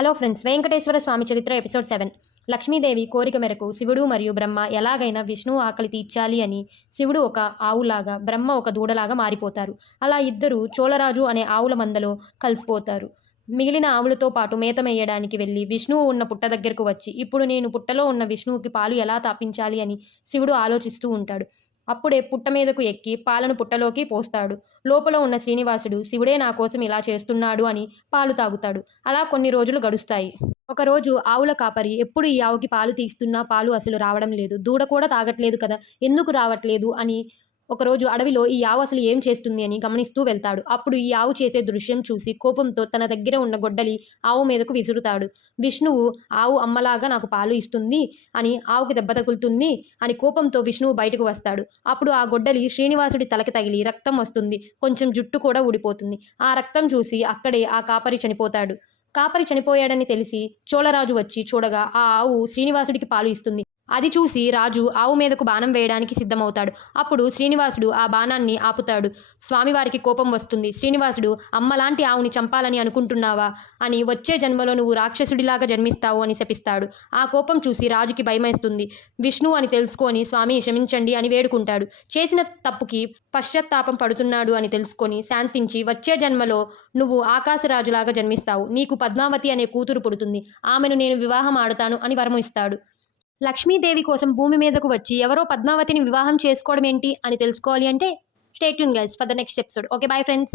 Hello friends, Venkateswara స్వామి చరిత్ర episode 7. Lakshmidevi కోరిక మేరకు శివుడు మరియు బ్రహ్మ ఎలాగైనా విష్ణువు ఆకలి తీర్చాలి అని శివుడు ఒక ఆవులాగా, బ్రహ్మ ఒక దూడలాగా మారిపోతారు. అలా ఇద్దరు చోళరాజు అనే ఆవుల మందలో కలిసిపోతారు. మిగిలిన ఆవులతో పాటు మేత మేయడానికి వెళ్ళి విష్ణువు ఉన్న పుట్ట దగ్గరకు వచ్చి, ఇప్పుడు నేను పుట్టలో ఉన్న విష్ణువుకి పాలు ఎలా తాపించాలి అని శివుడు ఆలోచిస్తూ ఉంటాడు. అప్పుడే పుట్ట మీదకు ఎక్కి పాలను పుట్టలోకి పోస్తాడు. లోపల ఉన్న శ్రీనివాసుడు శివుడే నా కోసం ఇలా చేస్తున్నాడు అని పాలు తాగుతాడు. అలా కొన్ని రోజులు గడుస్తాయి. ఒకరోజు ఆవుల కాపరి ఎప్పుడు ఈ ఆవుకి పాలు తీస్తున్నా పాలు అసలు రావడం లేదు, దూడ కూడా తాగట్లేదు కదా, ఎందుకు రావట్లేదు అని ఒకరోజు అడవిలో ఈ ఆవు అసలు ఏం చేస్తుంది అని గమనిస్తూ వెళ్తాడు. అప్పుడు ఈ ఆవు చేసే దృశ్యం చూసి కోపంతో తన దగ్గర ఉన్న గొడ్డలి ఆవు మీదకు విసురుతాడు. విష్ణువు ఆవు అమ్మలాగా నాకు పాలు ఇస్తుంది అని, ఆవుకి దెబ్బ తగులుతుంది అని కోపంతో విష్ణువు బయటకు వస్తాడు. అప్పుడు ఆ గొడ్డలి శ్రీనివాసుడి తలకి తగిలి రక్తం వస్తుంది, కొంచెం జుట్టు కూడా ఊడిపోతుంది. ఆ రక్తం చూసి అక్కడే ఆ కాపరి చనిపోతాడు. కాపరి చనిపోయాడని తెలిసి చోళరాజు వచ్చి చూడగా ఆ ఆవు శ్రీనివాసుడికి పాలు ఇస్తుంది. అది చూసి రాజు ఆవు మీదకు బాణం వేయడానికి సిద్ధమవుతాడు. అప్పుడు శ్రీనివాసుడు ఆ బాణాన్ని ఆపుతాడు. స్వామివారికి కోపం వస్తుంది. శ్రీనివాసుడు, అమ్మలాంటి ఆవుని చంపాలని అనుకుంటున్నావా అని, వచ్చే జన్మలో నువ్వు రాక్షసుడిలాగా జన్మిస్తావు అని శపిస్తాడు. ఆ కోపం చూసి రాజుకి భయమేస్తుంది. విష్ణువు అని తెలుసుకొని స్వామి క్షమించండి అని వేడుకుంటాడు. చేసిన తప్పుకి పశ్చాత్తాపం పడుతున్నాడు అని తెలుసుకొని శాంతించి, వచ్చే జన్మలో నువ్వు ఆకాశరాజులాగా జన్మిస్తావు, నీకు పద్మావతి అనే కూతురు పుడుతుంది, ఆమెను నేను వివాహం ఆడుతాను అని వరము ఇస్తాడు. లక్ష్మీదేవి కోసం భూమి మీదకు వచ్చి ఎవరో పద్మావతిని వివాహం చేసుకోవడం ఏంటి అని తెలుసుకోవాలి అంటే stay tune guys for the next episode. Okay, bye friends.